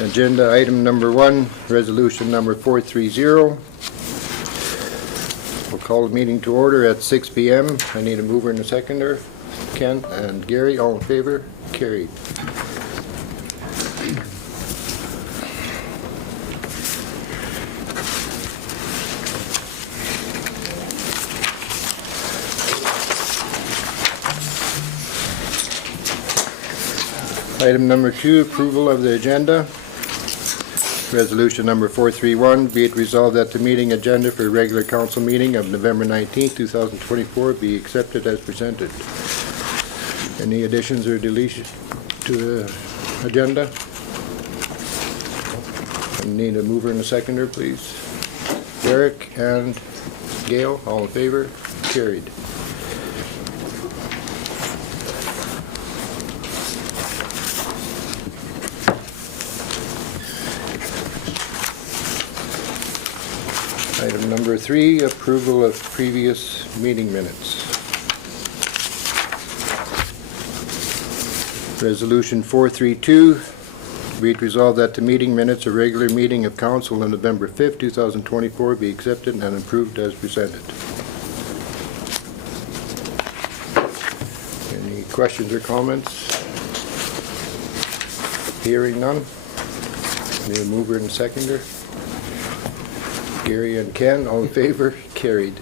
Agenda item number 1, resolution number 430. We'll call the meeting to order at 6 p.m. I need a mover and a seconder. Ken and Gary, all in favor? Carried. Item number 2, approval of the agenda. Resolution number 431, be it resolved that the meeting agenda for regular council meeting of November 19, 2024 be accepted as presented. Any additions or deletions to the agenda? I need a mover and a seconder, please. Derek and Gail, all in favor? Carried. Item number 3, approval of previous meeting minutes. Resolution 432, be it resolved that the meeting minutes of regular meeting of council on November 5th, 2024 be accepted and approved as presented. Any questions or comments? Hearing none. Need a mover and a seconder? Gary and Ken, all in favor? Carried.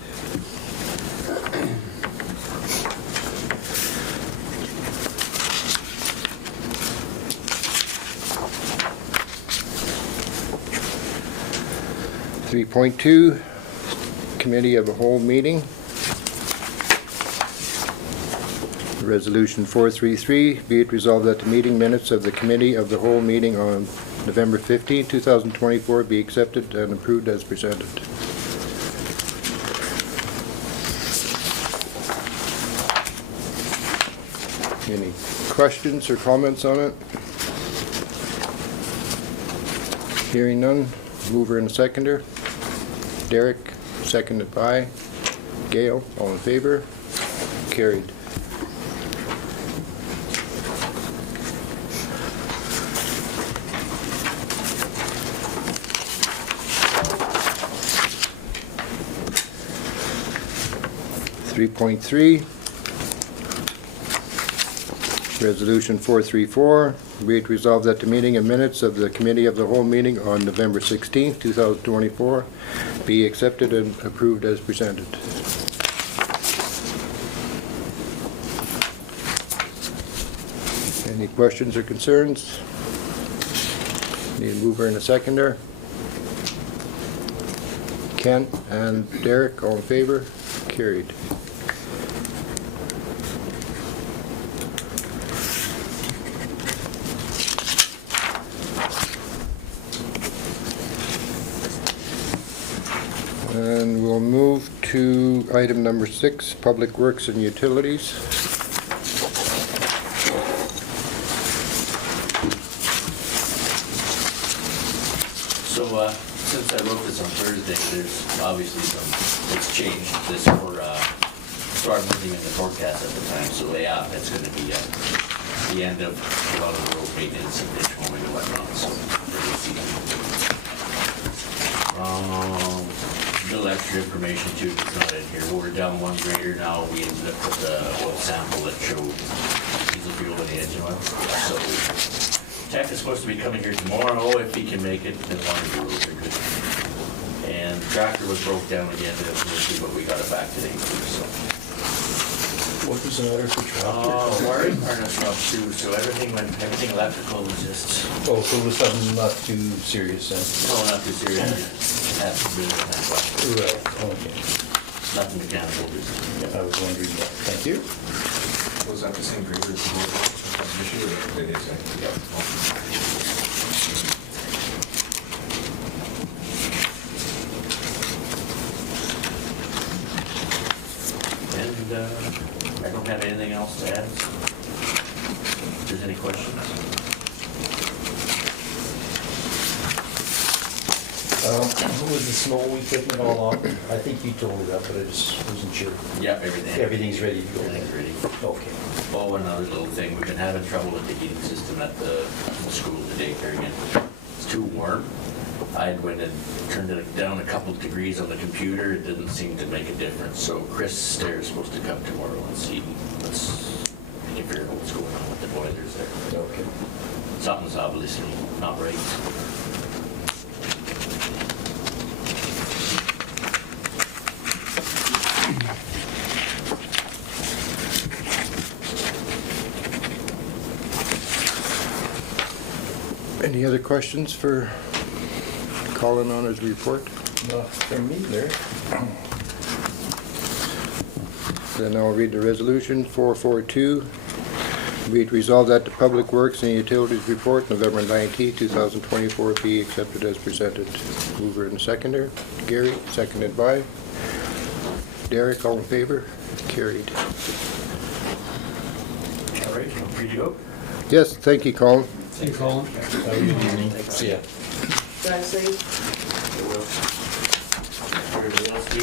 (3.2) Committee of the Whole meeting. Resolution 433, be it resolved that the meeting minutes of the Committee of the Whole meeting on November 15, 2024 be accepted and approved as presented. Any questions or comments on it? Hearing none, mover and a seconder. Derek, seconded by Gail, all in favor? Carried. (3.3) Resolution 434, be it resolved that the meeting and minutes of the Committee of the Whole meeting on November 16, 2024 be accepted and approved as presented. Any questions or concerns? Need a mover and a seconder. Ken and Derek, all in favor? Carried. And we'll move to item number 6, Public Works and Utilities. So since I wrote this on Thursday, there's obviously it's changed this for started moving in the forecast at the time. So yeah, it's going to be the end of a lot of the road maintenance and ditch mowing and whatnot. So we'll see. Little extra information too, it's not in here. We're down one grader now. We ended up with the oil sample that showed diesel fuel in the engine oil. So Tech is supposed to be coming here tomorrow if he can make it, then one of the roads are good. And the tractor was broke down again, but we got it back today too, so. What was the matter for tractor? Wiring harness up too, so everything electrical was just. Oh, so it was something not too serious then? No, not too serious. That's really not Right, okay. nothing mechanical. Yeah, I was wondering that. Thank you. Was that the same grader as the issue, or did they say? Yep. And I don't have anything else to add. If there's any questions? Was the snow week taking it all off? I think you told me that, but I just wasn't sure. Yeah, everything. Everything's ready to go. Everything's ready. Okay. Oh, another little thing, we've been having trouble with the heating system at the school, the daycare again. too warm. I went and turned it down a couple degrees on the computer. It didn't seem to make a difference. So Chris Stair is supposed to come tomorrow and see. Let's figure out what's going on with the boilers there. Okay. Something's obviously not right. Any other questions for Colin on his report? Not from me there. Then I'll read the resolution 442. Be it resolved that the Public Works and Utilities Report, November 19, 2024, be accepted as presented. Mover and seconder, Gary, seconded by Derek. All in favor? Carried. All right, I'm free to go. Yes, thank you, Colin. Thank you, Colin. Have a good evening. See ya. Drive safe. Everybody else do.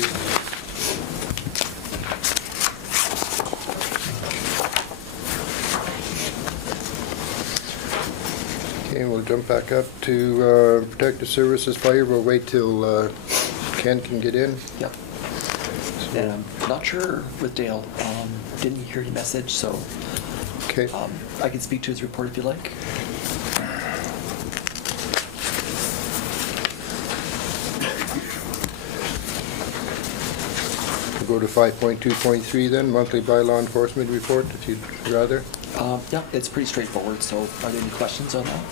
Okay, we'll jump back up to Protective Services Fire. We'll wait till Ken can get in. Yep. And I'm not sure with Dale. Didn't hear your message, so Okay. I can speak to his report if you like. We'll go to 5.2.3 then, monthly bylaw enforcement report, if you'd rather. Yeah, it's pretty straightforward, so are there any questions on that?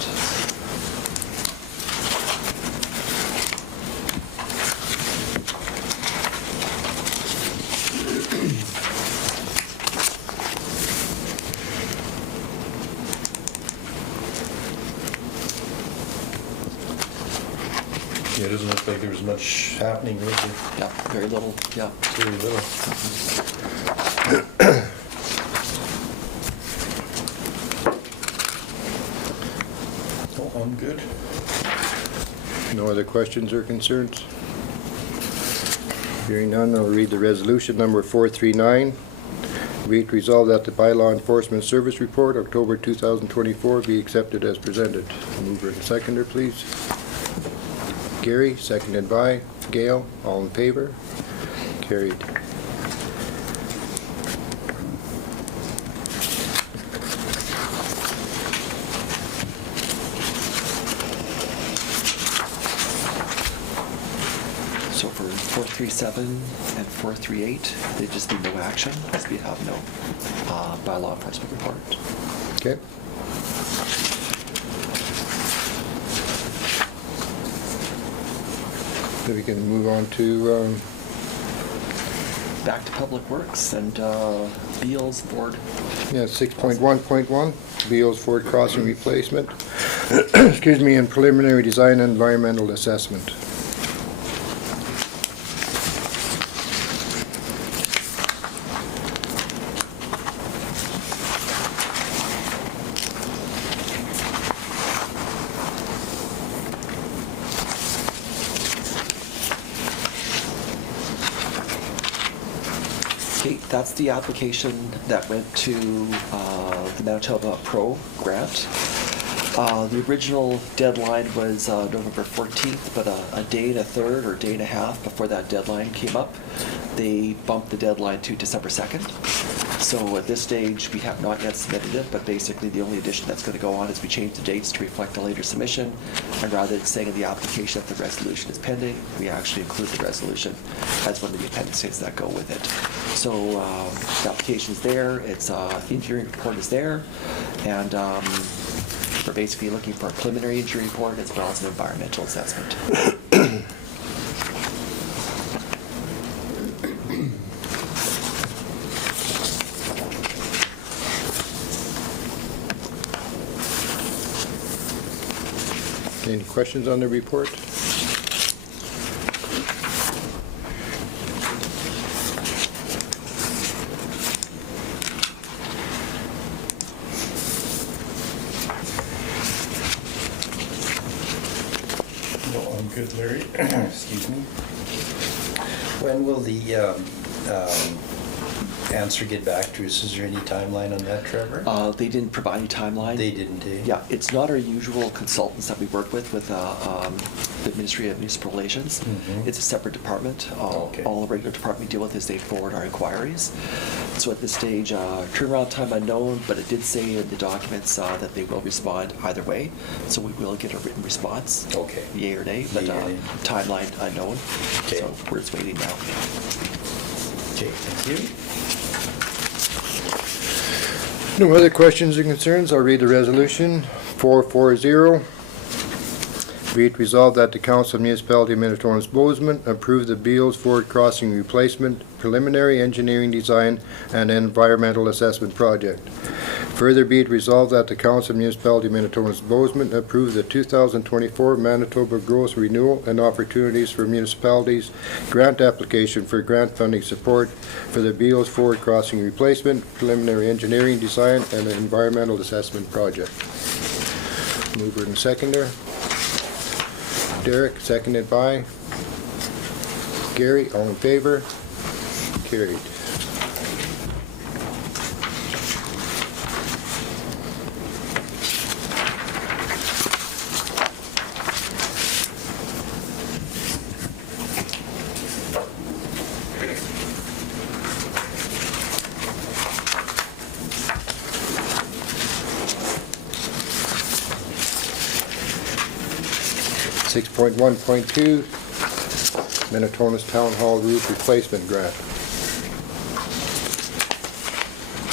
Yeah, it doesn't look like there was much happening really. Yeah, very little, yeah. Very little. Oh, I'm good. No other questions or concerns? Hearing none, I'll read the resolution number 439. Be it resolved that the bylaw enforcement service report, October 2024, be accepted as presented. Mover and seconder, please. Gary, seconded by Gail. All in favor? Carried. So for 437 and 438, there'd just be no action, because we have no bylaw enforcement report. Okay. Then we can move on to, Back to Public Works and Beals Board. 6.1.1, Beals Ford Crossing replacement. Excuse me, and preliminary design and environmental assessment. Okay, that's the application that went to the Manitoba Pro grant. The original deadline was November 14th, but a day and a third or day and a half before that deadline came up, they bumped the deadline to December 2nd. So at this stage, we have not yet submitted it, but basically the only addition that's going to go on is we changed the dates to reflect a later submission, and rather than saying in the application that the resolution is pending, we actually include the resolution as one of the appendices that go with it. So the application is there, its engineering report is there, and we're basically looking for a preliminary injury report as well as an environmental assessment. Any questions on the report? No, I'm good, Larry. Excuse me. When will the answer get back to us? Is there any timeline on that, Trevor? They didn't provide any timeline. They didn't, eh? Yeah, it's not our usual consultants that we work with the Ministry of Municipal Relations. Mhm. It's a separate department. Okay. All the regular department we deal with is they forward our inquiries. So at this stage, turnaround time unknown, but it did say in the documents that they will respond either way. So we will get a written response. Okay. Yay or nay, but Yay or nay. timeline unknown. Okay. So we're just waiting now. Okay, thank you. No other questions or concerns? I'll read the resolution. 440. Be it resolved that the Council of Municipality of Minitonas-Bowsman approve the Beals Ford Crossing Replacement Preliminary Engineering Design and Environmental Assessment Project. Further be it resolved that the Council of Municipality of Minitonas-Bowsman approve the 2024 Manitoba Growth Renewal and Opportunities for Municipalities grant application for grant funding support for the Beals Ford Crossing Replacement Preliminary Engineering Design and Environmental Assessment Project. Mover and seconder. Derek, seconded by Gary. All in favor? Carried. Six point 1.2, Minitonas Town Hall Roof Replacement Grant.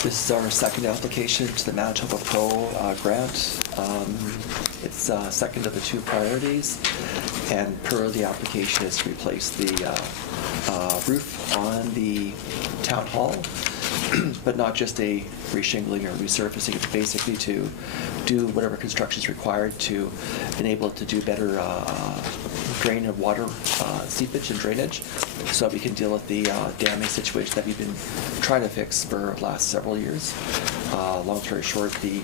This is our second application to the Manitoba Pro grant. It's second of the two priorities, and per the application is to replace the roof on the town hall, but not just a reshingling or resurfacing. It's basically to do whatever construction is required to enable it to do better drain of water seepage and drainage, so we can deal with the damming situation that we've been trying to fix for the last several years. Long story short, the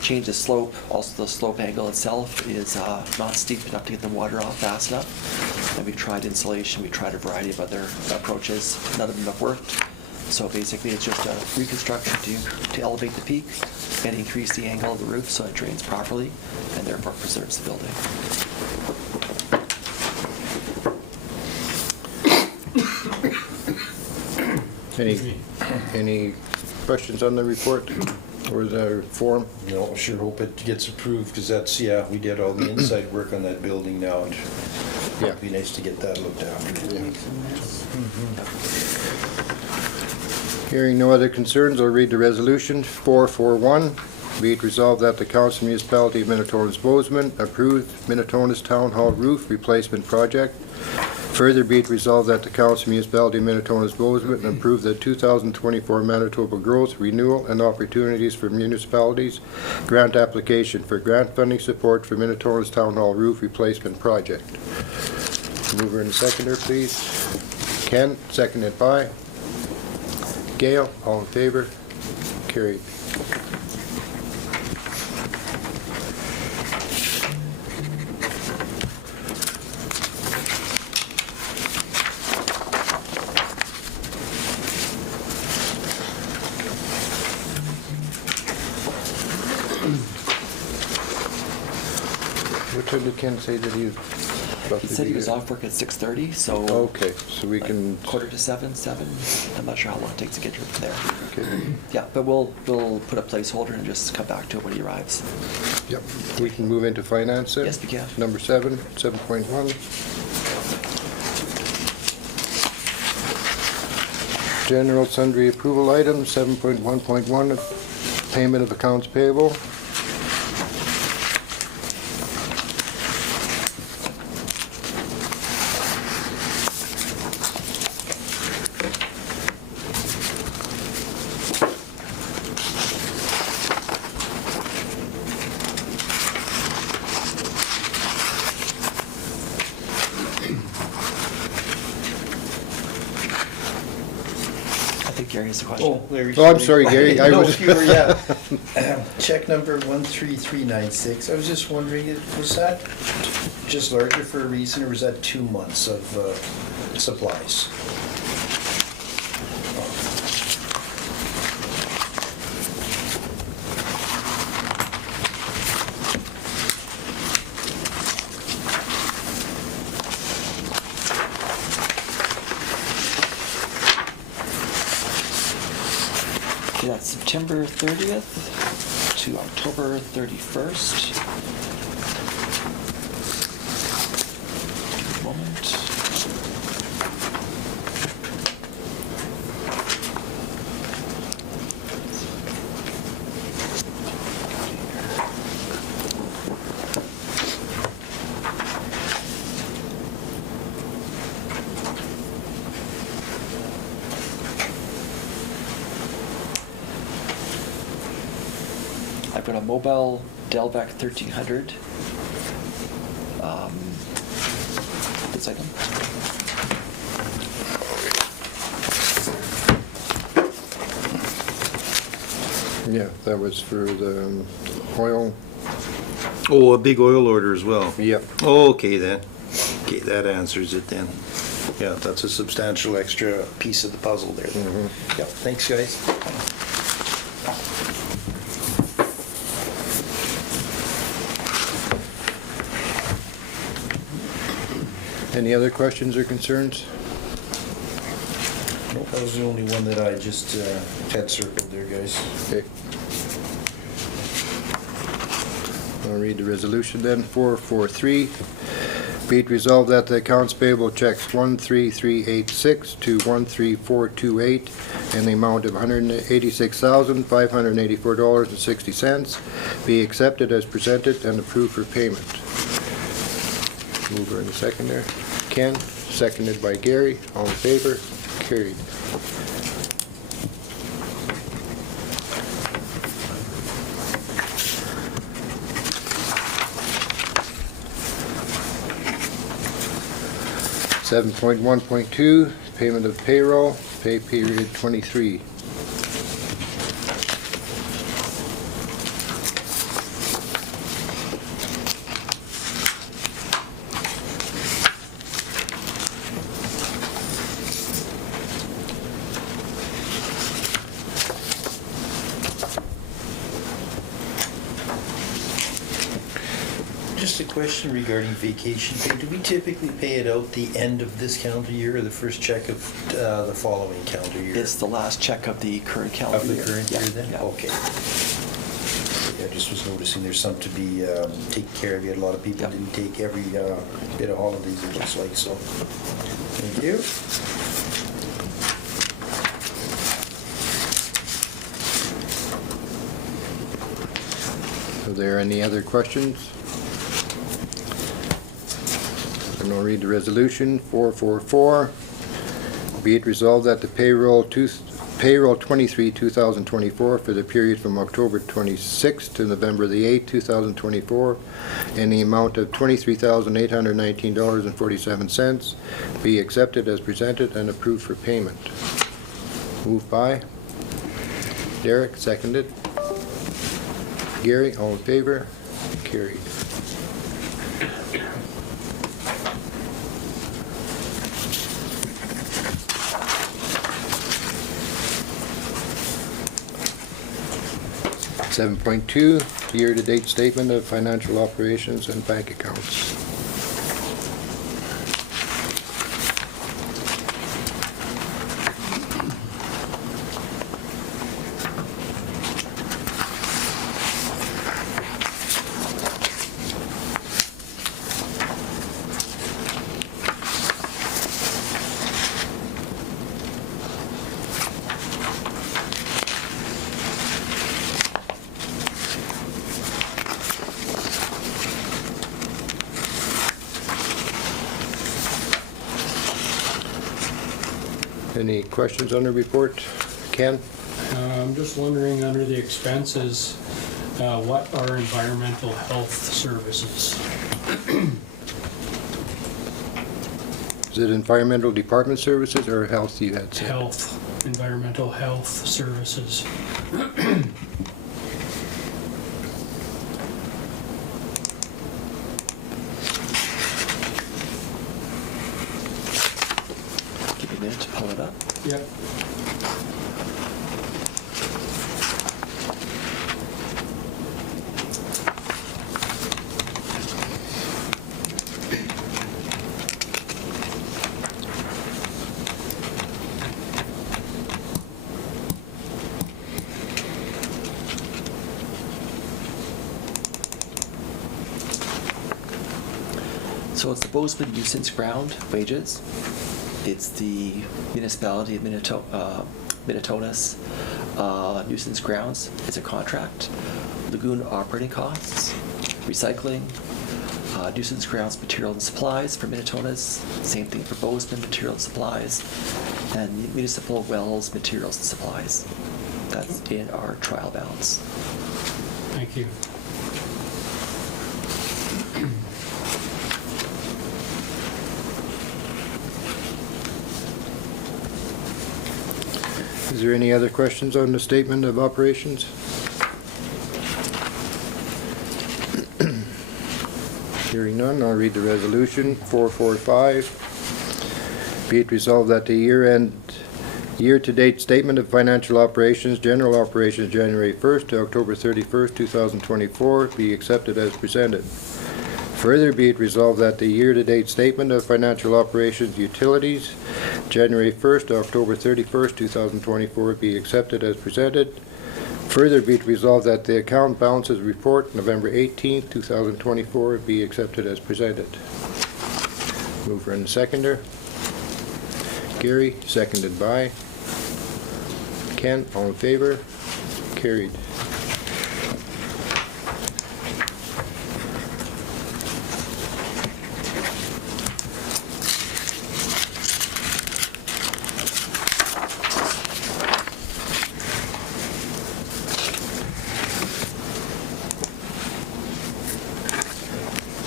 change of slope, also the slope angle itself is not steep enough to get the water off fast enough. And we've tried insulation, we've tried a variety of other approaches, none of them have worked. So basically it's just a reconstruction to elevate the peak and increase the angle of the roof so it drains properly and therefore preserves the building. Any questions on the report or the form? No, sure hope it gets approved, because that's, yeah, we did all the inside work on that building now, and Yeah. it'd be nice to get that looked after. Yeah. Hearing no other concerns, I'll read the resolution. 441. Be it resolved that the Council of Municipality of Minitonas-Bowsman approve Minitonas Town Hall Roof Replacement Project. Further be it resolved that the Council of Municipality of Minitonas-Bowsman approve the 2024 Manitoba Growth, Renewal, and Opportunities for Municipalities grant application for grant funding support for Minitonas Town Hall Roof Replacement Project. Mover and seconder, please. Ken, seconded by Gail. All in favor? Carried. What time did Ken say that he was about to He said be he was here? off work at 6:30, so Okay, so we can, quarter to 7, I'm not sure how long it takes to get here from there. okay, Yeah, but we'll put a placeholder and just come back to it when he arrives. yep, we can move into finance then? Yes, we can. Number 7, 7.1. General sundry approval items, 7.1.1, payment of accounts payable. I think Gary has a question. Oh, Larry. Oh, I'm sorry, Gary, I No, was- you were, yeah. Check number 13396, I was just wondering, was that just larger for a reason, or was that 2 months of supplies? September 30th to October 31st. Give me a moment. I've got a mobile Delvac 1300. This item. Yeah, that was for the oil. Oh, a big oil order as well. Yep. Oh, okay then. Okay, that answers it then. Yeah, that's a substantial extra piece of the puzzle there. then. Yep, thanks, guys. Any other questions or concerns? Nope, that was the only one that I just had circled there, guys. Okay. I'll read the resolution then. 443. Be it resolved that the accounts payable checks 13386 to 13428 in the amount of $186,584.60 be accepted as presented and approved for payment. Mover in the second there. Ken, seconded by Gary. All in favor? Carried. Seven point 1.2, payment of payroll, pay period 23. Just a question regarding vacation pay. Do we typically pay it out the end of this calendar year or the first check of the following calendar year? It's the last check of the current calendar Of the year. current Yeah, year then? yeah. Okay. Yeah, I just was noticing there's some to be taken care of. You had a lot of people Yep. didn't take every bit of holidays, it looks like, so. Thank you. Are there any other questions? And I'll read the resolution. 444. Be it resolved that the payroll 23, 2024 for the period from October 26th to November the 8th, 2024 in the amount of $23,819.47 be accepted as presented and approved for payment. Moved by Derek, seconded. Gary, all in favor? Carried. Seven point 2, year-to-date statement of financial operations and bank accounts. Any questions on the report? Ken? I'm just wondering, under the expenses, what are environmental health services? Is it environmental department services or health you had said? Health, environmental health services. Give me a minute to pull it up. Yep. So it's the Bowsman nuisance ground wages. It's the Municipality of Minitonas nuisance grounds. It's a contract. Lagoon operating costs, recycling, nuisance grounds material and supplies for Minitonas. Same thing for Bowsman material and supplies, and municipal wells materials and supplies. That's in our trial balance. Thank you. Is there any other questions on the statement of operations? Hearing none, I'll read the resolution. 445. Be it resolved that the year-to-date statement of financial operations, general operations January 1st to October 31st, 2024 be accepted as presented. Further, be it resolved that the year-to-date statement of financial operations utilities January 1st to October 31st, 2024 be accepted as presented. Further, be it resolved that the account balances report November 18th, 2024 be accepted as presented. Mover and seconder. Gary, seconded by Ken. All in favor? Carried.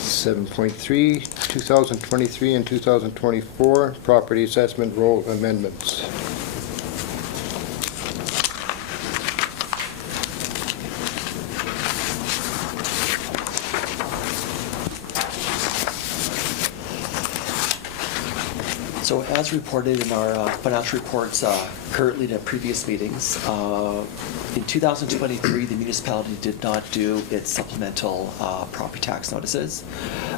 Seven point 3, 2023 and 2024 property assessment roll amendments. So as reported in our financial reports currently in previous meetings, in 2023, the municipality did not do its supplemental property tax notices.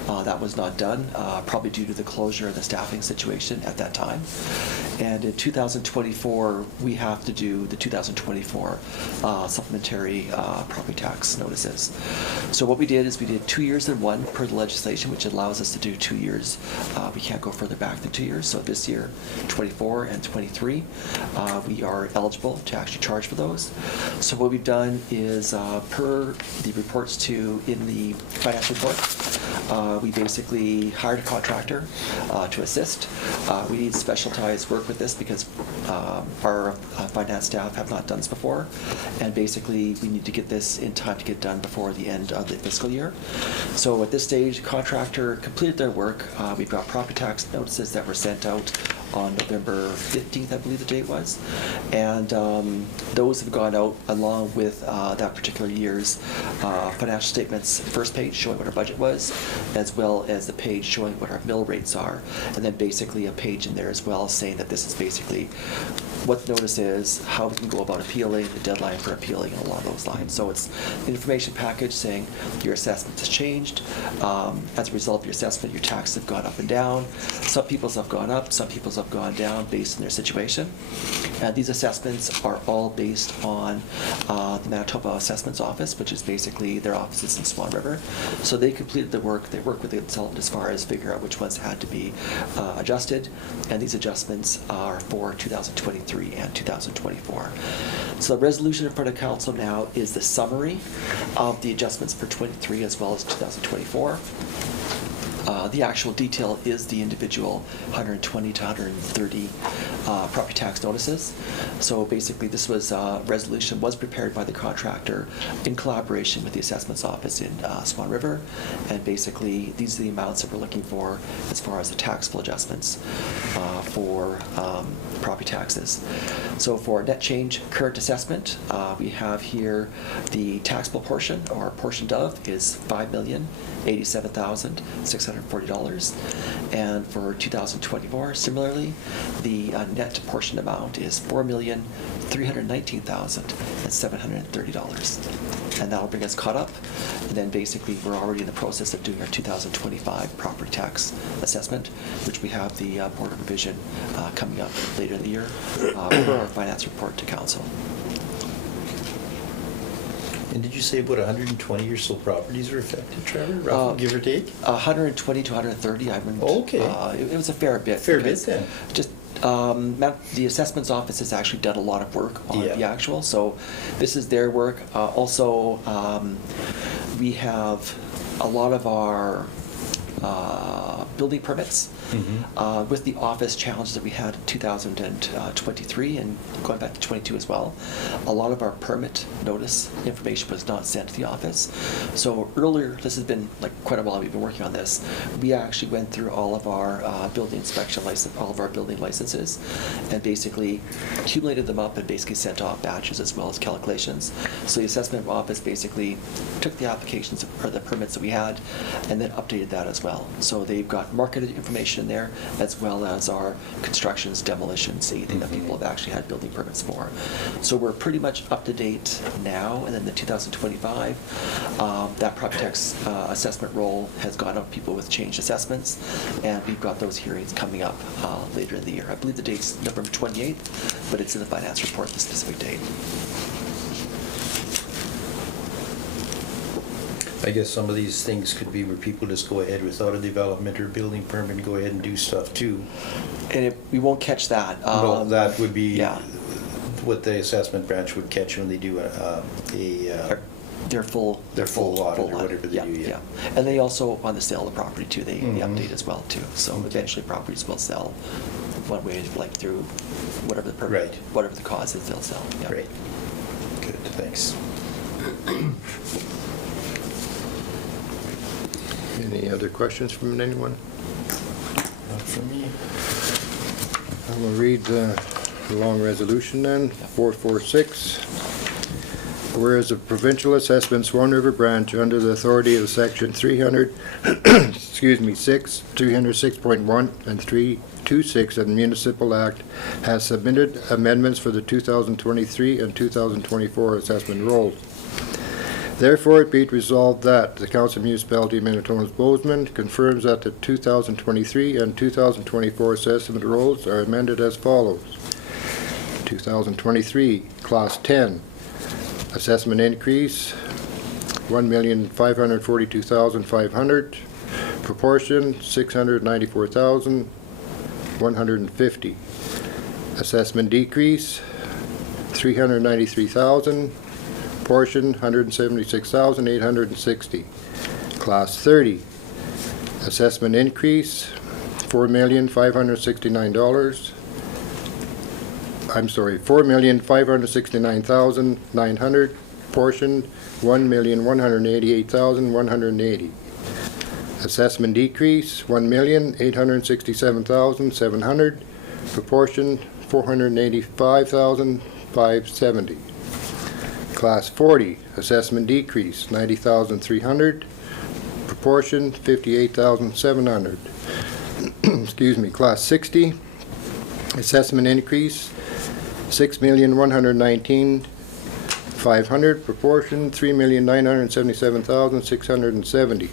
That was not done, probably due to the closure of the staffing situation at that time. And in 2024, we have to do the 2024 supplementary property tax notices. So what we did is we did 2 years in one per the legislation, which allows us to do 2 years. We can't go further back than 2 years. So this year, 24 and 23, we are eligible to actually charge for those. So what we've done is, per the reports in the financial report, we basically hired a contractor to assist. We need specialized work with this because our finance staff have not done this before, and basically we need to get this in time to get done before the end of the fiscal year. So at this stage, the contractor completed their work. We've got property tax notices that were sent out on November 15th, I believe the date was, and those have gone out along with that particular year's financial statements, first page showing what our budget was, as well as the page showing what our mill rates are, and then basically a page in there as well saying that this is basically what the notice is, how we can go about appealing, the deadline for appealing, and along those lines. So it's an information package saying your assessment has changed. As a result of your assessment, your taxes have gone up and down. Some people's have gone up, some people's have gone down based on their situation. And these assessments are all based on the Manitoba Assessments Office, which is basically their offices in Swan River. So they completed the work. They worked with the consultant as far as figure out which ones had to be adjusted. And these adjustments are for 2023 and 2024. So the resolution in front of council now is the summary of the adjustments for 23 as well as 2024. The actual detail is the individual 120 to 130 property tax notices. So basically this was resolution was prepared by the contractor in collaboration with the assessments office in Swan River, and basically these are the amounts that we're looking for as far as the taxable adjustments for property taxes. So for net change current assessment, we have here the taxable portion, or portioned of, is $5,087,640. And for 2024, similarly, the net portion amount is $4,319,730. And that'll bring us caught up. And then basically we're already in the process of doing our 2025 property tax assessment, which we have the Board of Revision coming up later in the year for our finance report to council. And did you say about 120 or so properties are affected, Trevor, roughly, give or take? 120 to 130, I would. Okay. It was a fair bit. Fair bit because then. Just, the assessment's office has actually done a lot of work on Yeah. the actual, so this is their work. Also, we have a lot of our building permits with the office challenges that we had in 2023 and going back to 22 as well. A lot of our permit notice information was not sent to the office. So earlier, this has been like quite a while we've been working on this, we actually went through all of our building inspection license, all of our building licenses, and basically accumulated them up and basically sent off batches as well as calculations. So the assessment office basically took the applications or the permits that we had and then updated that as well. So they've got marketed information in there as well as our constructions, demolitions, anything that people have actually had building permits for. So we're pretty much up to date now, and then the 2025, that property tax assessment roll has gone up people with changed assessments, and we've got those hearings coming up later in the year. I believe the date's November 28th, but it's in the finance report, the specific date. I guess some of these things could be where people just go ahead without a development or building permit and go ahead and do stuff too. And we won't catch that. No, that would be Yeah. what the assessment branch would catch when they do Their full audit or audit. whatever they do, yeah. And they also, on the sale of the property too, they Mhm. update as well too. So Okay. eventually properties will sell one way, like through whatever the permit, Right. whatever the cause is, they'll sell. Yeah. Great. Good, thanks. Any other questions from anyone? Not for me. I will read the long resolution then, 446. Whereas the provincial assessment Swan River branch under the authority of section 300, 306.1 and 326 of the Municipal Act has submitted amendments for the 2023 and 2024 assessment rolls. Therefore, it be it resolved that the Council of Municipality of Minitonas-Bowsman confirms that the 2023 and 2024 assessment rolls are amended as follows. 2023, Class 10, assessment increase, 1,542,500, proportion, 694,150. Assessment decrease, 393,000. Portion, 176,860. Class 30, assessment increase, $4,569. I'm sorry, $4,569,900. Portion, $1,188,180. Assessment decrease, $1,867,700. Proportion, $485,570. Class 40, assessment decrease, $90,300, proportion, $58,700. Excuse me. Class 60, assessment increase, $6,119,500, proportion, $3,977,670.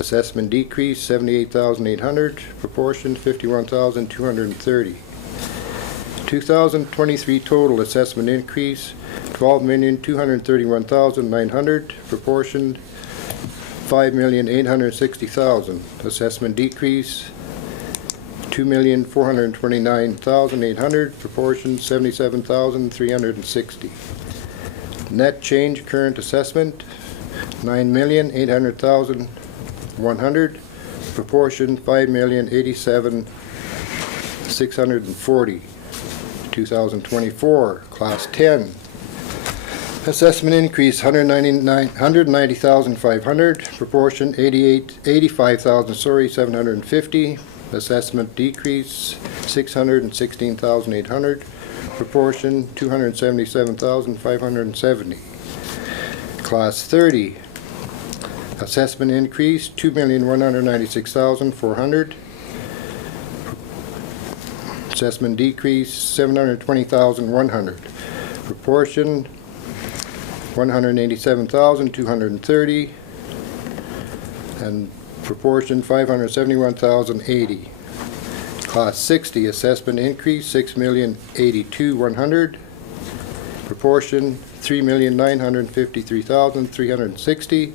Assessment decrease, $78,800, proportion, $51,230. 2023 total assessment increase, $12,231,900, proportion $5,860,000. Assessment decrease $2,429,800, proportion $77,360. Net change current assessment $9,800,100, proportion $5,087,640. 2024 Class 10 assessment increase $190,500, proportion $85,750. Assessment decrease $616,800, proportion $277,570. Class 30 assessment increase $2,196,400. Assessment decrease $720,100. Proportion $187,230, and proportion $571,080. Class 60 assessment increase $6,082,100. Proportion, $3,953,360.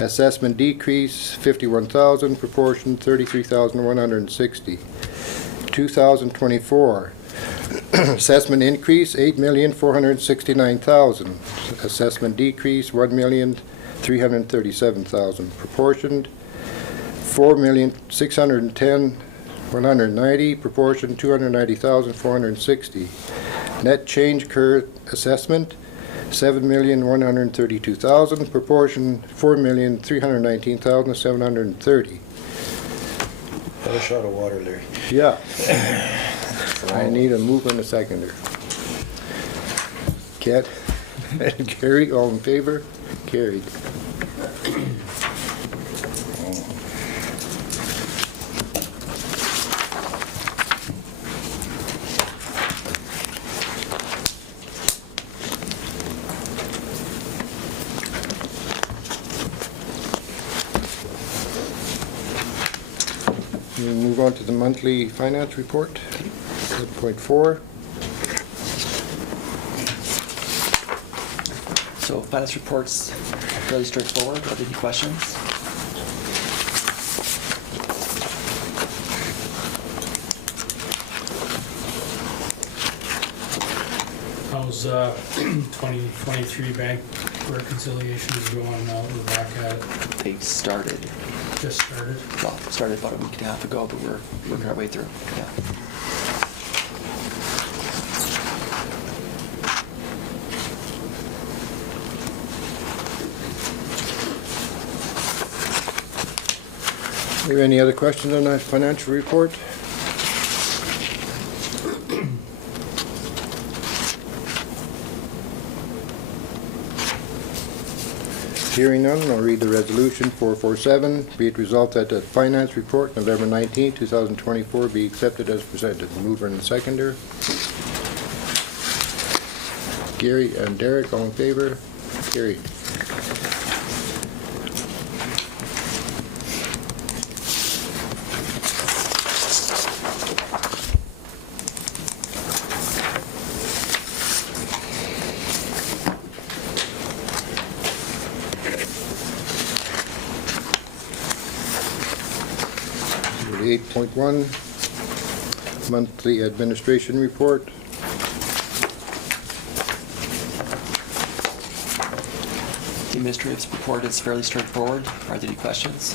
Assessment decrease, $51,000. Proportion, $33,160. 2024. Assessment increase, $8,469,000. Assessment decrease, $1,337,000. Proportioned, $4,610,190. Proportion, $290,460. Net change current assessment, $7,132,000. Proportion, $4,319,730. Got a shot of water, Larry. Yeah. I need a mover and a seconder. Cat and Gary, all in favor? Carried. We'll move on to the monthly finance report, 7.4. So finance reports fairly straightforward. Are there any questions? How's 2023 bank reconciliations going now? We're back at it. They started, Just started. well, started about a week and a half ago, but we're working our way through, yeah. Do you have any other questions on the financial report? Hearing none, I'll read the resolution 447. Be it resolved that the finance report, November 19, 2024, be accepted as presented. Mover and seconder. Gary and Derek, all in favor? Carried. Number 8.1, monthly administration report. The administrative report is fairly straightforward. Are there any questions?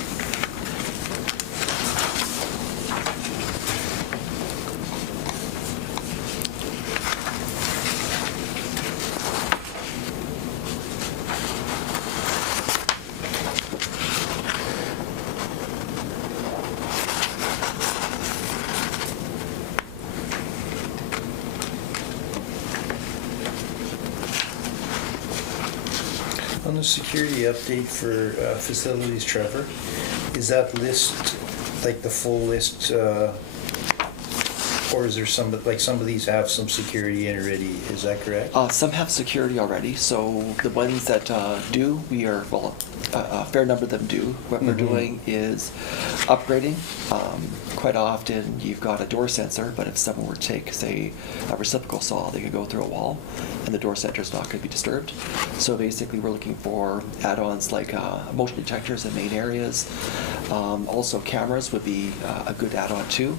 On the security update for facilities, Trevor, is that list like the full list, or is there some of these have some security in already? Is that correct? Some have security already, so the ones that do, we are, well, a fair number of them do. What we're doing is upgrading. Quite often, you've got a door sensor, but if someone were to take, say, a reciprocal saw, they could go through a wall, and the door sensor is not going to be disturbed. So basically, we're looking for add-ons like motion detectors in main areas. Also, cameras would be a good add-on too.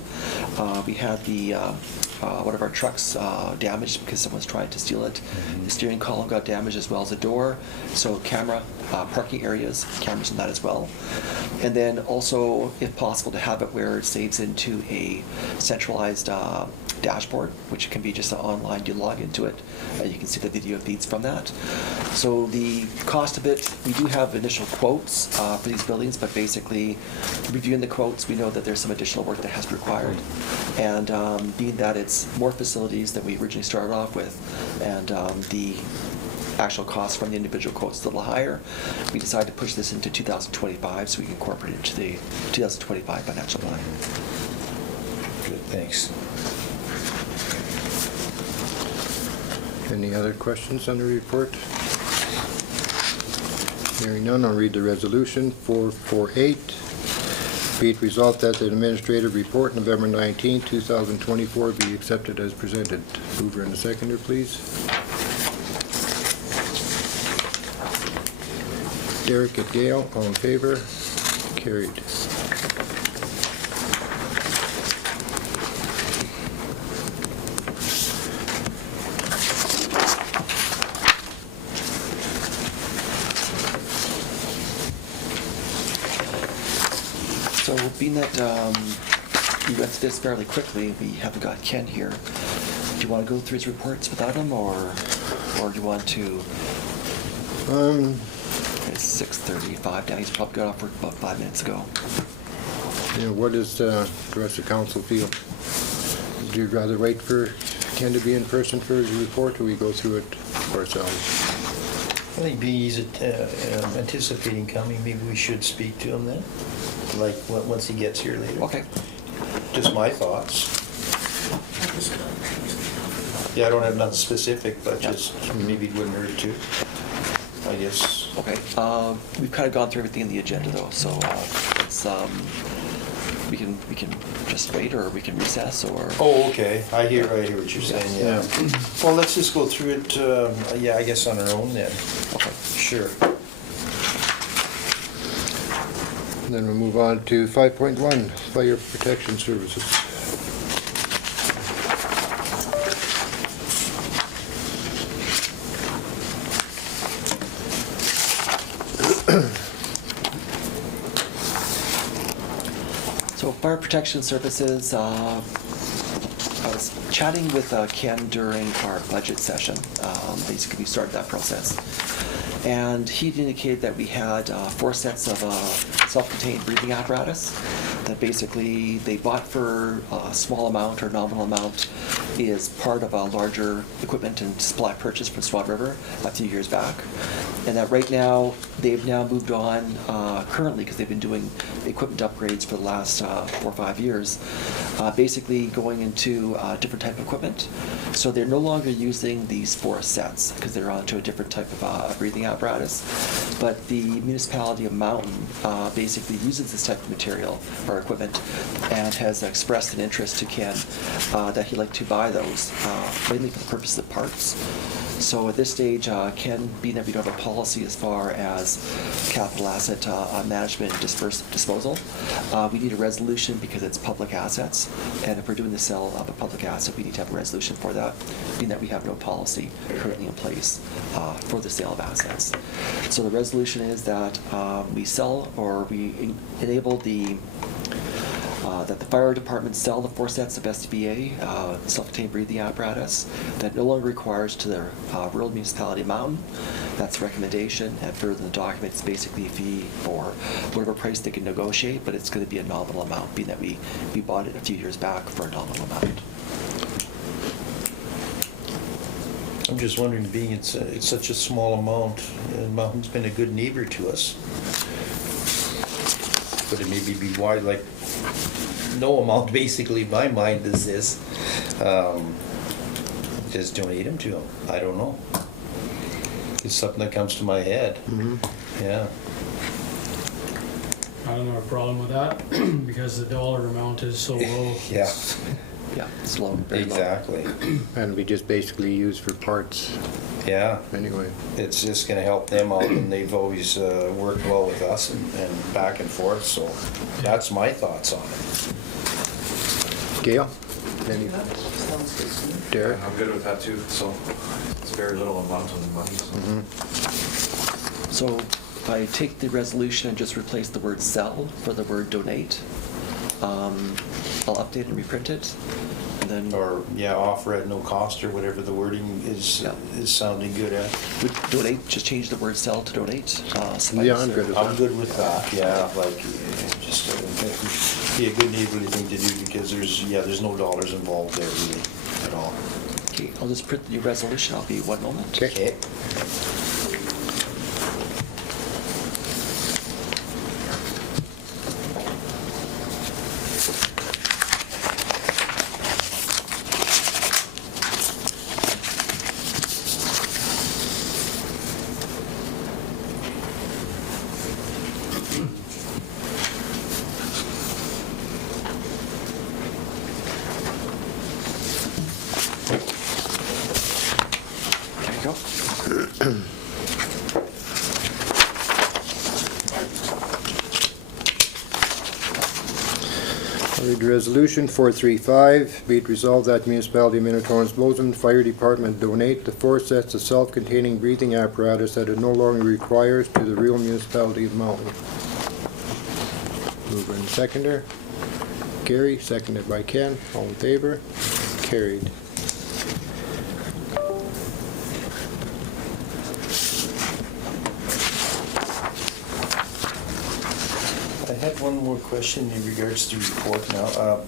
We had one of our trucks damaged because someone's trying to steal it. The steering column got damaged as well as the door. So camera, parking areas, cameras in that as well. And then also, if possible, to have it where it saves into a centralized dashboard, which can be just online. You log into it, you can see the video feeds from that. So the cost of it, we do have initial quotes for these buildings, but basically reviewing the quotes, we know that there's some additional work that has to be required. And being that it's more facilities than we originally started off with, and the actual cost from the individual quotes is a little higher, we decided to push this into 2025 so we can incorporate it into the 2025 financial plan. Good, thanks. Any other questions on the report? Hearing none, I'll read the resolution 448. Be it resolved that the administrative report, November 19, 2024, be accepted as presented. Mover and a seconder, please. Derek and Gail, all in favor? Carried. So being that we went through this fairly quickly, we haven't got Ken here. Do you want to go through his reports without him, or do you want to? It's 6:35 now. He's probably got off work about 5 minutes ago. What does the rest of council feel? Would you rather wait for Ken to be in person for his report, or we go through it ourselves? I think being he's anticipating coming, maybe we should speak to him then, like once he gets here later. Okay. Just my thoughts. Yeah, I don't have nothing specific, but just maybe it wouldn't hurt to, I guess. Okay. We've kind of gone through everything in the agenda though, so it's we can just wait, or we can recess, or. Oh, okay. I hear what you're saying. Yeah. Well, let's just go through it. Yeah, I guess on our own then. Okay. Sure. Then we'll move on to 5.1, Fire Protection Services. So Fire Protection Services, I was chatting with Ken during our budget session. Basically, we started that process. And he indicated that we had 4 sets of self-contained breathing apparatus that basically they bought for a small amount or nominal amount is part of a larger equipment and supply purchase from Swat River a few years back. And that right now, they've now moved on currently, because they've been doing equipment upgrades for the last 4 or 5 years, basically going into different type of equipment. So they're no longer using these 4 sets because they're onto a different type of breathing apparatus. But the municipality of Mountain basically uses this type of material or equipment and has expressed an interest to Ken that he'd like to buy those, mainly for the purpose of parts. So at this stage, Ken, being that we don't have a policy as far as capital asset management and disposal, we need a resolution because it's public assets. And if we're doing the sale of a public asset, we need to have a resolution for that, being that we have no policy currently in place for the sale of assets. So the resolution is that we sell, or we enable that the fire department sell the 4 sets of SCBA, self-contained breathing apparatus, that no longer requires to the rural municipality of Mountain. That's the recommendation, and further in the document, it's basically a fee or whatever price they can negotiate, but it's going to be a nominal amount, being that we bought it a few years back for a nominal amount. I'm just wondering, being it's such a small amount, and Mountain's been a good neighbor to us. But it maybe be wide, like, no amount basically in my mind is this. Just donate them to them. I don't know. It's something that comes to my head. Yeah. I don't have a problem with that because the dollar amount is so low. Yeah. Yeah, it's low, very low. Exactly. And we just basically use for parts Yeah. anyway. It's just going to help them out, and they've always worked well with us and back and forth. So that's my thoughts on it. Gail? Any? Derek? I'm good with that too, so it's very little amount of money. So. So if I take the resolution and just replace the word sell for the word donate, I'll update and reprint it, and then. Or, yeah, offer at no cost, or whatever the wording is, Yeah. is sounding good at. Would donate, just change the word sell to donate? Suffice, Yeah, I'm or- good with I'm that. good with that, yeah, like, just be a good neighborly thing to do, because there's no dollars involved there really at all. Okay, I'll just print the new resolution. I'll be 1 moment. Okay. There you go. Read resolution 435, be it resolved that municipality of Minitonas-Bowsman Fire Department donate the 4 sets of self-containing breathing apparatus that it no longer requires to the real municipality of Mountain. Mover and seconder. Gary, seconded by Ken. All in favor? Carried. I had one more question in regards to the report now.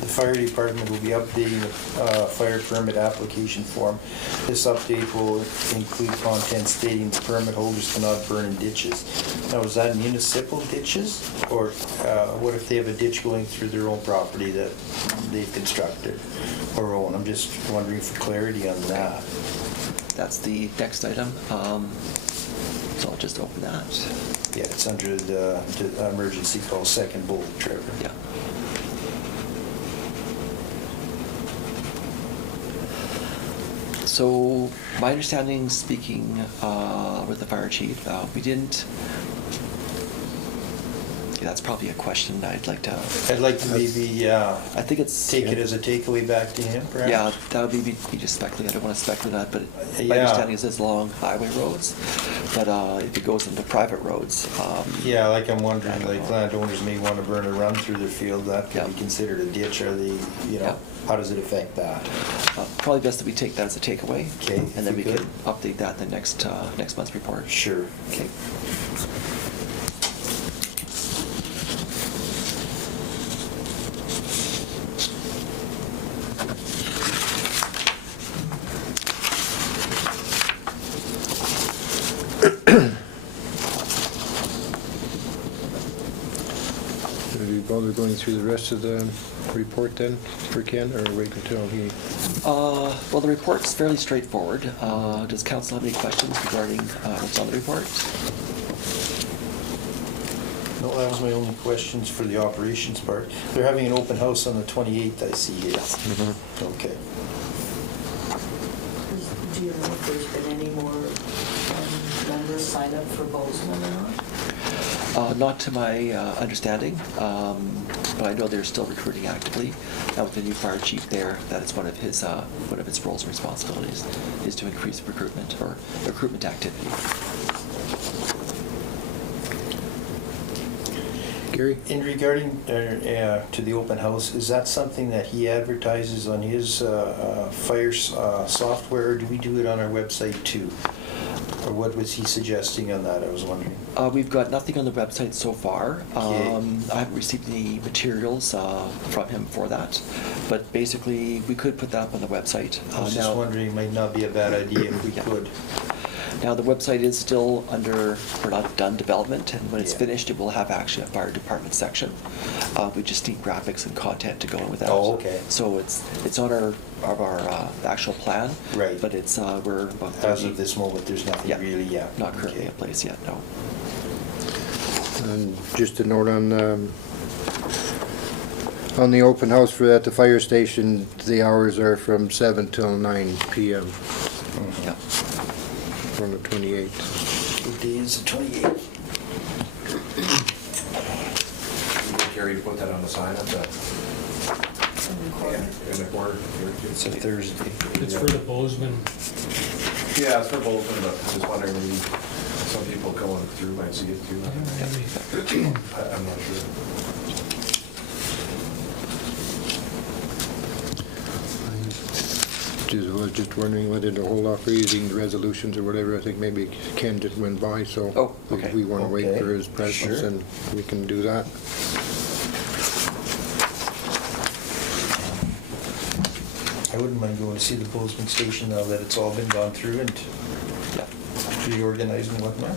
The fire department will be updating the fire permit application form. This update will include content stating the permit holders cannot burn in ditches. Now, is that municipal ditches? Or what if they have a ditch going through their own property that they've constructed or own? I'm just wondering for clarity on that. That's the next item. So I'll just open that. Yeah, it's under the emergency call second bullet, Trevor. Yeah. So my understanding, speaking with the fire chief, we didn't. Yeah, that's probably a question I'd like to. I'd like to maybe I think it's take it as a takeaway back to him, perhaps? Yeah, that would be just speculating. I don't want to speculate that, but my Yeah. understanding is it's along highway roads. But if it goes into private roads, Yeah, like I'm wondering, like landowners may want to burn a run through their field, that could be Yeah. considered a ditch, are they, you know, how does it affect that? probably best that we take that as a takeaway. Okay, And then if we we can could. update that in the next month's report. Sure. Okay. Should we bother going through the rest of the report then for Ken, or wait until he... Well, the report's fairly straightforward. Does council have any questions regarding what's on the report? No, that was my only questions for the operations part. They're having an open house on the 28th, I see here. Okay. Do you know if there's been any more members sign up for Bowsman or not? Not to my understanding, but I know they're still recruiting actively. Now with the new fire chief there, that is one of his roles and responsibilities, is to increase recruitment or recruitment activity. Gary? In regarding to the open house, is that something that he advertises on his fire software, or do we do it on our website too? Or what was he suggesting on that, I was wondering? We've got nothing on the website so far. Okay. I haven't received any materials from him for that, but basically we could put that up on the website. I was just wondering, it might not be a bad idea if we Yeah. could. Now, the website is still under, we're not done development, and when it's Yeah. finished, it will have actually a fire department section. We just need graphics and content to go in with that. Oh, okay. So it's on our actual plan. Right. But it's, we're about 30. As of this moment, there's nothing Yeah. really, yeah. Not currently Okay. in place yet, no. And just a note on the open house for at the fire station, the hours are from 7 till 9 p.m. Mhm. Yeah. on the 28th. What day is the 28th? Carrie to put that on the sign up there. In the corner. It's a Thursday. It's for the Bowsman. Yeah, it's for both of them, but I'm just wondering, maybe some people going through might see it too. I'm not sure. Was just wondering whether to hold off reading the resolutions or whatever. I think maybe Ken just went by, so Oh, okay. if we want to wait Okay, for his presence, sure. and we can do that. I wouldn't mind going to see the Bozeman station now that it's all been gone through and Yeah. reorganized and whatnot.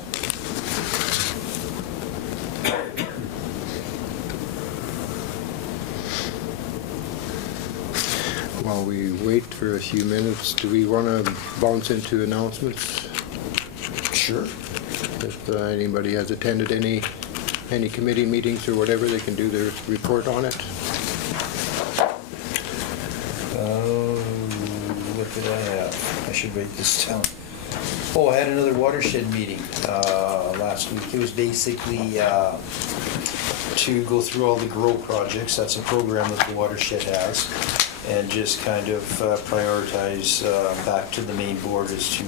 While we wait for a few minutes, do we want to bounce into announcements? Sure. If anybody has attended any committee meetings or whatever, they can do their report on it. What did I have? I should write this down. Oh, I had another watershed meeting last week. It was basically to go through all the grow projects. That's a program that the watershed has, and just kind of prioritize back to the main board as to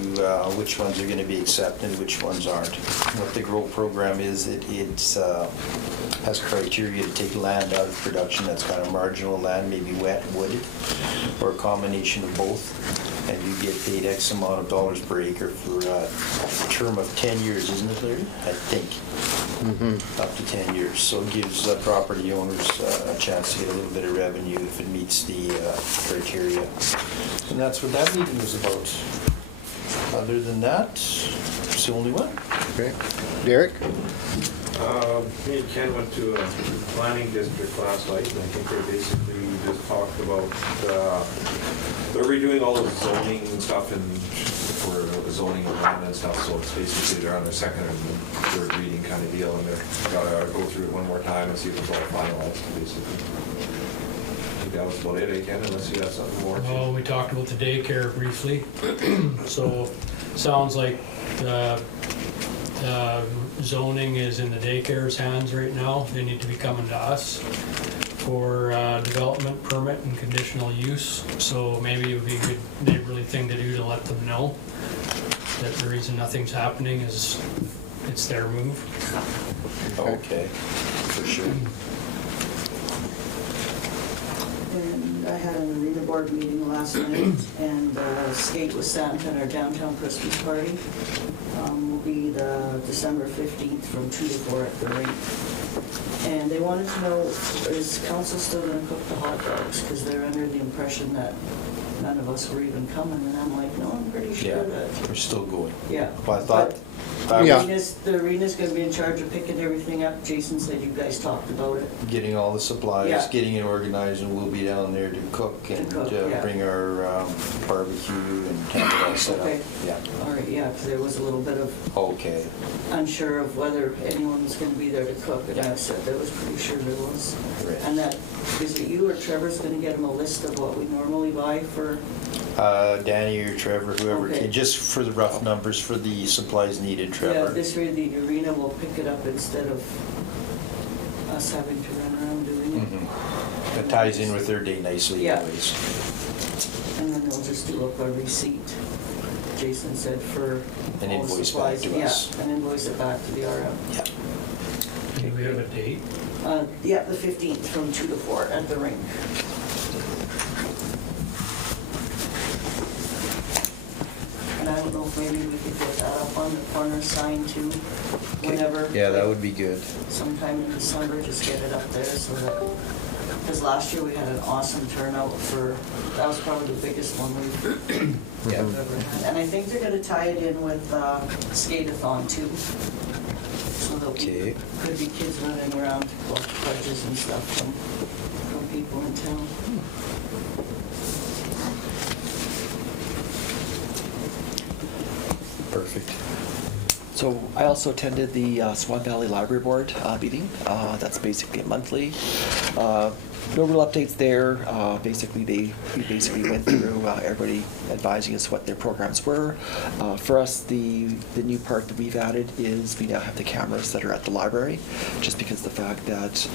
which ones are going to be accepted and which ones aren't. What the grow program is, it has criteria to take land out of production that's kind of marginal land, maybe wet, wooded, or a combination of both. And you get paid X amount of dollars per acre for a term of 10 years, isn't it, Larry? I think. Up to 10 years. So it gives property owners a chance to get a little bit of revenue if it meets the criteria. And that's what that meeting was about. Other than that, it's the only one. Okay. Derek? Me and Ken went to a planning district last night, and I think they basically just talked about, they're redoing all the zoning stuff and for the zoning amendment and stuff, so it's basically they're on their second and third reading kind of deal, and they're gotta go through it one more time and see if it's all finalized, basically. I think that was about it, Ken, unless you have something more. Well, we talked about the daycare briefly. So, sounds like the zoning is in the daycare's hands right now. They need to be coming to us for development permit and conditional use. So maybe it would be a good neighborly thing to do to let them know that the reason nothing's happening is it's their move. Okay, for sure. And I had an arena board meeting last night, and Skate with Santa at our downtown Christmas party will be the December 15th from 2 to 4 at the rink. And they wanted to know, is council still going to cook the hot dogs? Because they're under the impression that none of us were even coming, and I'm like, no, I'm pretty Yeah, sure that, we're still going. yeah. Well, I thought, Yeah. The arena's gonna be in charge of picking everything up. Jason said you guys talked about it. getting all the supplies, Yeah. getting it organized, and we'll be down there to cook and To cook, yeah. bring our barbecue and have it all set up. Okay. Yeah, All right, yeah, because there was a little bit of okay. unsure of whether anyone was gonna be there to cook, and I said there was pretty sure there was. Right. And that, is it you or Trevor's gonna get them a list of what we normally buy for? Danny or Trevor, whoever Okay. can, just for the rough numbers for the supplies needed, Yeah, Trevor. this way the arena will pick it up instead of us having to run around doing it. Mhm. It ties in with their day nicely Yeah. anyways. And then they'll just do up a receipt, Jason said, for An all the invoice supplies. back to us. Yeah, and invoice it back to the RM. Yeah. Do we have a date? Yeah, the 15th from 2 to 4 at the rink. And I don't know if maybe we could get that up on the corner sign too, whenever. Yeah, that would be good. Sometime in December, just get it up there so that, because last year we had an awesome turnout for, that was probably the biggest one we've ever had. And I think they're gonna tie it in with skate-a-thon too. So there'll Okay. be, could be kids running around to collect pledges and stuff from people in town. Perfect. So I also attended the Swan Valley Library Board meeting. That's basically a monthly. No real updates there. Basically, we basically went through everybody advising us what their programs were. For us, the new part that we've added is we now have the cameras that are at the library, just because of the fact that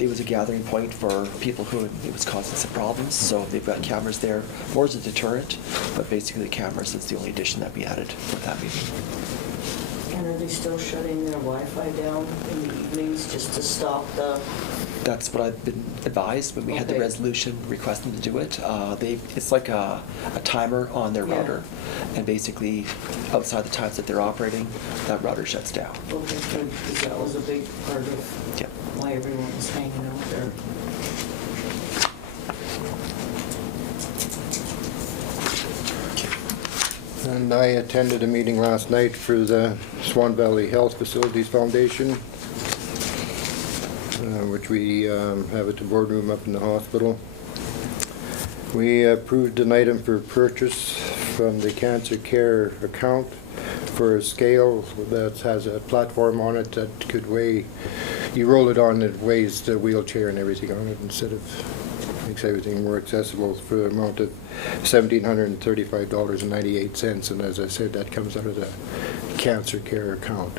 it was a gathering point for people who it was causing some problems. So they've got cameras there, more as a deterrent, but basically the cameras is the only addition that we added for that meeting. And are they still shutting their Wi-Fi down in the evenings just to stop the? That's what I've been advised when we had the Okay. resolution requesting to do it. It's like a timer on their Yeah. router, and basically outside the times that they're operating, that router shuts down. Okay, good, because that was a big part of Yep. why everyone was hanging out there. And I attended a meeting last night for the Swan Valley Health Facilities Foundation, which we have at the boardroom up in the hospital. We approved an item for purchase from the cancer care account for a scale that has a platform on it that could weigh, you roll it on, it weighs the wheelchair and everything on it instead of, makes everything more accessible for the amount of $1,735.98. And as I said, that comes out of the cancer care account.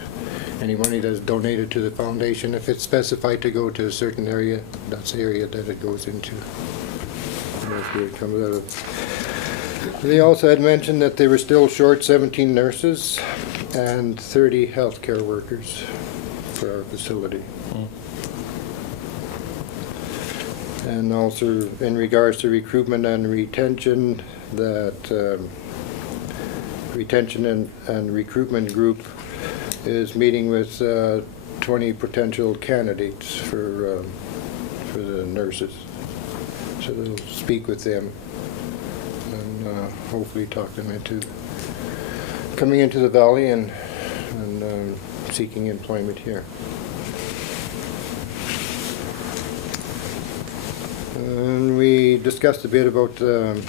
any money that's donated to the foundation, if it's specified to go to a certain area, that's the area that it goes into. And that's where it comes out of. They also had mentioned that they were still short 17 nurses and 30 healthcare workers for our facility. And also in regards to recruitment and retention, that retention and recruitment group is meeting with 20 potential candidates for the nurses. So they'll speak with them and hopefully talk them into coming into the valley and seeking employment here. And we discussed a bit about the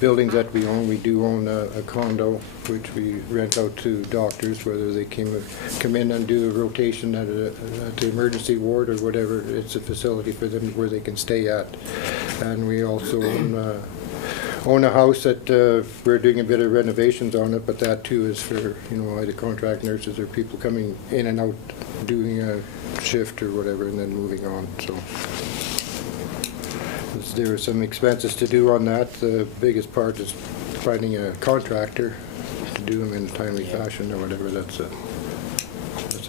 buildings that we own. We do own a condo, which we rent out to doctors, whether they come in and do a rotation at the emergency ward or whatever. It's a facility for them where they can stay at. And we also own a house that we're doing a bit of renovations on it, but that too is for, either contract nurses or people coming in and out doing a shift or whatever and then moving on. So there were some expenses to do on that. The biggest part is finding a contractor to do them in a timely fashion or whatever. That's a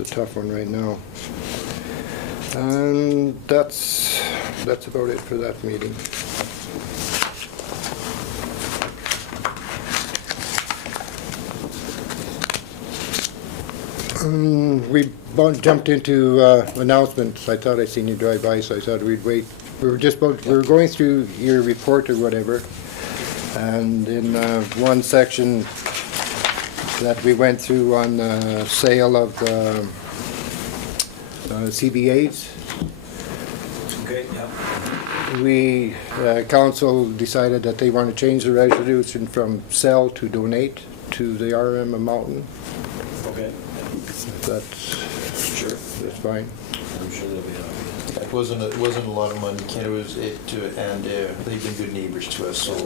tough one right now. And that's about it for that meeting. We jumped into announcements. I thought I seen you drive by, so I thought we'd wait. We were going through your report or whatever, and in one section that we went through on the sale of CBAs, Okay, yeah. we council decided that they want to change the resolution from sell to donate to the RM of Mountain. Okay, That's sure. that's fine. I'm sure they'll be happy. It wasn't a lot of money, Ken, and they've been good neighbors to us, so I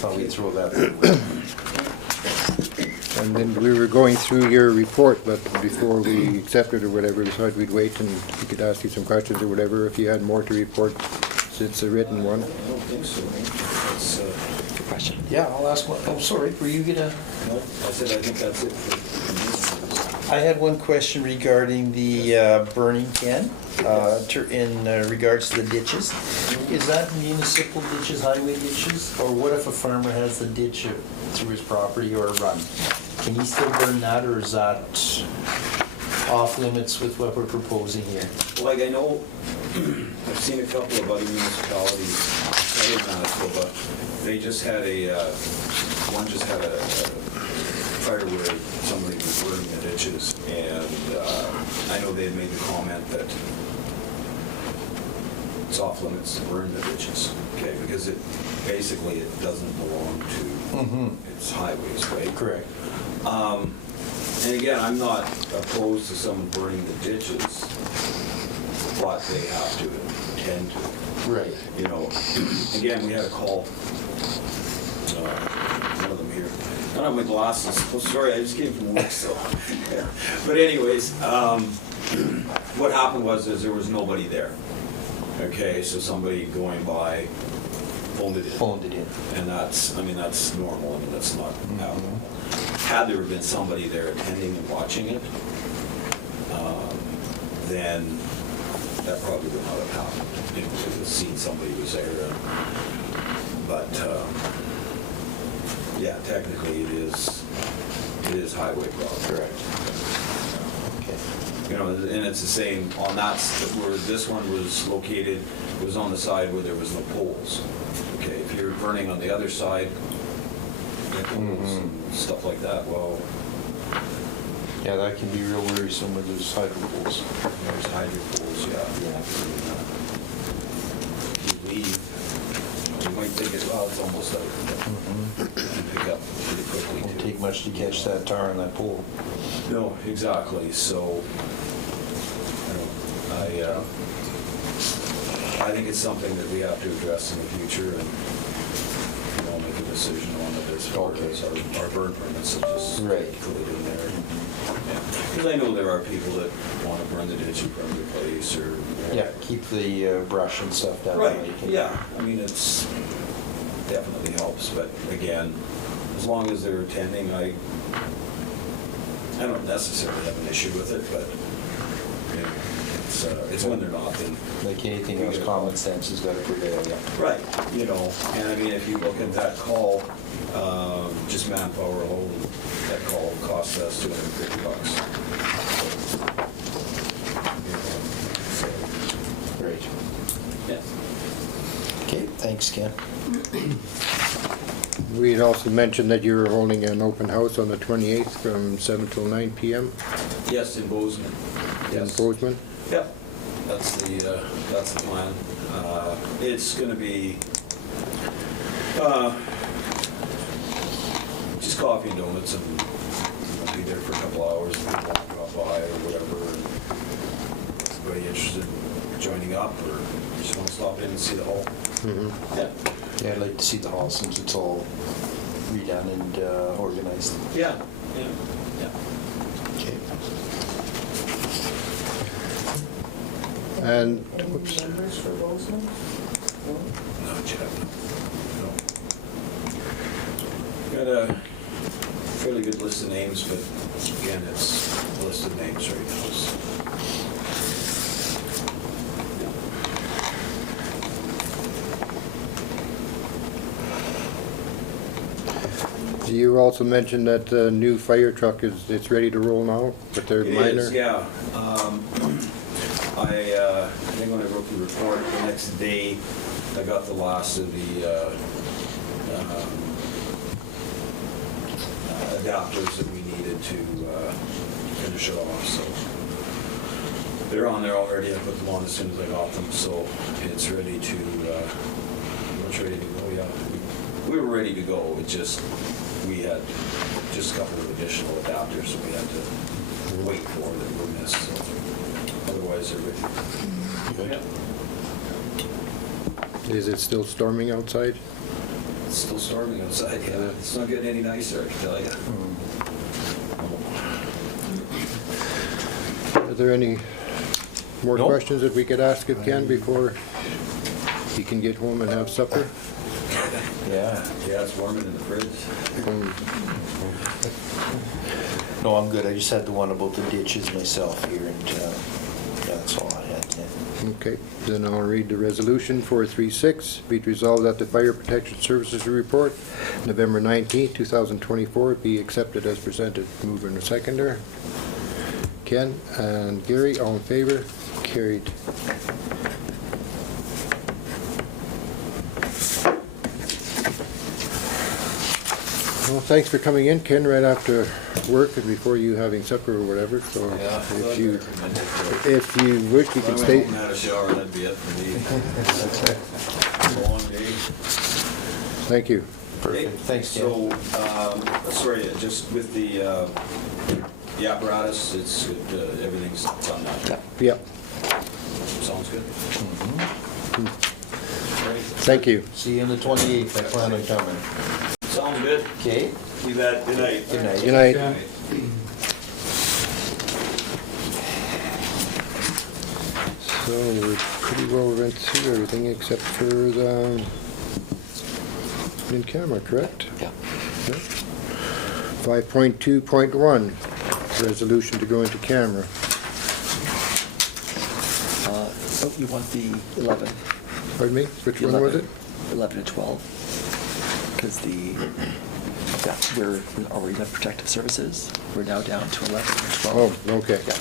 thought we'd throw that in. And then we were going through your report, but before we accepted or whatever, we decided we'd wait and we could ask you some questions or whatever if you had more to report since the written one. I don't think so. That's, Good question. Yeah, I'll ask one. Oh, sorry, were you gonna? no, I said I think that's it for I had one question regarding the burning, Ken, in regards to the ditches. Is that municipal ditches, highway ditches, or what if a farmer has a ditch through his property or a run? Can he still burn that, or is that off limits with what we're proposing here? Like, I know, I've seen a couple of other municipalities, other than Manitoba, they just had one just had a fire where somebody was burning the ditches, and I know they had made the comment that it's off limits to burn the ditches, okay, because it doesn't belong to, it's highways, right? Correct. And again, I'm not opposed to someone burning the ditches, but they have to tend to. Right. Again, we had a call, one of them here. I don't have my glasses. Oh, sorry, I just came from work, so. Yeah. But anyways, what happened was there was nobody there. Okay, so somebody going by phoned it in. And that's normal. That's not abnormal. Had there been somebody there attending and watching it, then that probably would not have happened. They would have seen somebody was there. But yeah, technically it is highway property. Correct. Okay. And it's the same on that, where this one was located, it was on the side where there was no poles. Okay, if you're burning on the other side, poles and stuff like that, well. Yeah, that can be real worrisome with those hydro poles. There's hydro poles, yeah. You leave, you might think it's almost out. You pick up pretty quickly. Won't take much to catch that tar on that pole. No, exactly, so, I think it's something that we have to address in the future and, make a decision on it as far as our burn permits, so just Right. put it in there. Because I know there are people that want to burn the ditch in front of their place or. Yeah, keep the brush and stuff down. Right, the lake. yeah, I mean, it's definitely helps, but again, as long as they're attending, I don't necessarily have an issue with it, but, you know, it's when they're not, then. Like anything else, common sense has got to prevail, yeah. Right, you know, and I mean, if you look at that call, just manpower alone, that call cost us $250. So, Great. yeah. Okay, thanks, Ken. We had also mentioned that you were holding an open house on the 28th from 7 till 9 p.m. Yes, in Bozeman. in Yes. Bozeman. Yep, that's the plan. It's gonna be, just coffee and donuts, and we'll be there for a couple hours, and people want to drop by or whatever. And anybody interested in joining up, or just want to stop in and see the hall? Yeah. Yeah, I'd like to see the hall since it's all redone and organized. Yeah, yeah, yeah. Okay. And, Any whoops, members for Bozeman? No? No, Chad, no. Got a fairly good list of names, but again, it's a list of names right now. So. you also mentioned that the new fire truck it's ready to roll now, but they're It minor. is, yeah. I think when I wrote the report, the next day, I got the last of the adapters that we needed to finish it off, so. They're on there already, I put them on as soon as I got them, so it's ready to, it's ready to go, yeah. We were ready to go, it just, we had just a couple of additional adapters that we had to wait for that were missed, so otherwise they're ready. Yeah. Is it still storming outside? It's still storming outside, yeah. It's not getting any nicer, I can tell you. Are there any more Nope. questions that we could ask of Ken before he can get home and have supper? Yeah. Yeah, it's warming in the fridge. No, I'm good. I just had the one about the ditches myself here, and yeah, that's all I had. Yeah. Okay, then I'll read the resolution 436. Be it resolved that the Fire Protection Services report, November 19th, 2024, be accepted as presented. Mover and a seconder. Ken and Gary, all in favor? Carried. Well, thanks for coming in, Ken, right after work and before you having supper or whatever, so if you wish, you can If I stay. went home and had a shower, that'd be it for me. Long day. Thank you. Perfect. Thanks, Ken. So, sorry, just with the apparatus, it's good, everything's done now. Yeah, Sounds good. Great. thank you. See you on the 28th. I plan on coming. Sounds good. Okay? You bet. Good night. Good night. Good night. Yeah. So we pretty well went through everything except for the in camera, correct? Yeah. 5.2.1, resolution to go into camera. Oh, you want the 11? Pardon me, which The one was it? 11 and 12. Because we're already done protective services. We're now down to 11 and 12. Oh, okay. Yeah.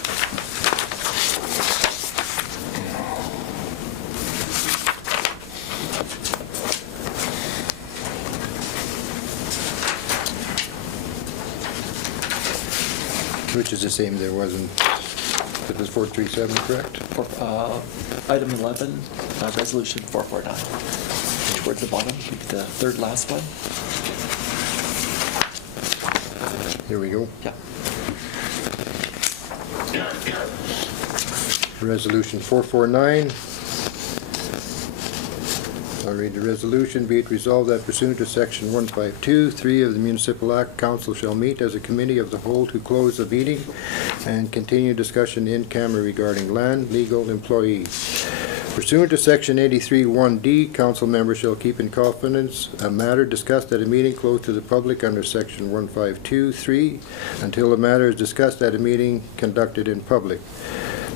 Which is the same, there wasn't, it was 437, correct? Item 11, resolution 449. Towards the bottom, the third last one. Here we go. Yeah. Resolution 449. I'll read the resolution. Be it resolved that pursuant to section 152(3) of the Municipal Act, council shall meet as a committee of the whole to close the meeting and continue discussion in camera regarding land, legal, employee. Pursuant to section 83(1)D, council members shall keep in confidence a matter discussed at a meeting closed to the public under section 152(3) until the matter is discussed at a meeting conducted in public.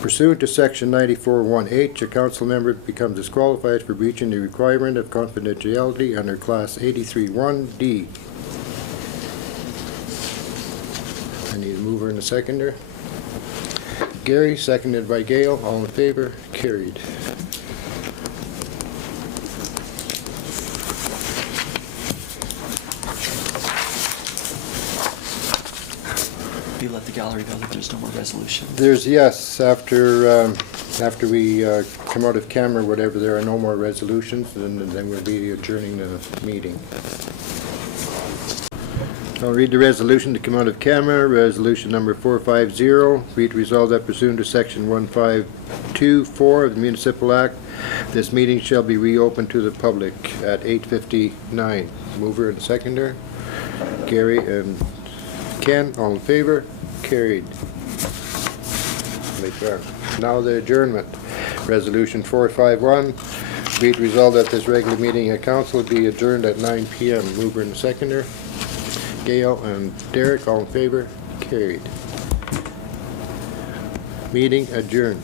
Pursuant to section 94(1)H, a council member becomes disqualified for breaching the requirement of confidentiality under class 83(1)D. I need a mover and a seconder. Gary, seconded by Gail. All in favor? Carried. You let the gallery know that there's no more resolution. There's, yes, after we come out of camera, whatever, there are no more resolutions, and then we'll be adjourning the meeting. I'll read the resolution to come out of camera. Resolution number 450. Be it resolved that pursuant to section 152(4) of the Municipal Act, this meeting shall be reopened to the public at 8:59. Mover and seconder, Gary and Ken, all in favor? Carried. Now the adjournment. Resolution 451. Be it resolved that this regular meeting of council be adjourned at 9 p.m. Mover and seconder, Gail and Derek, all in favor? Carried. Meeting adjourned.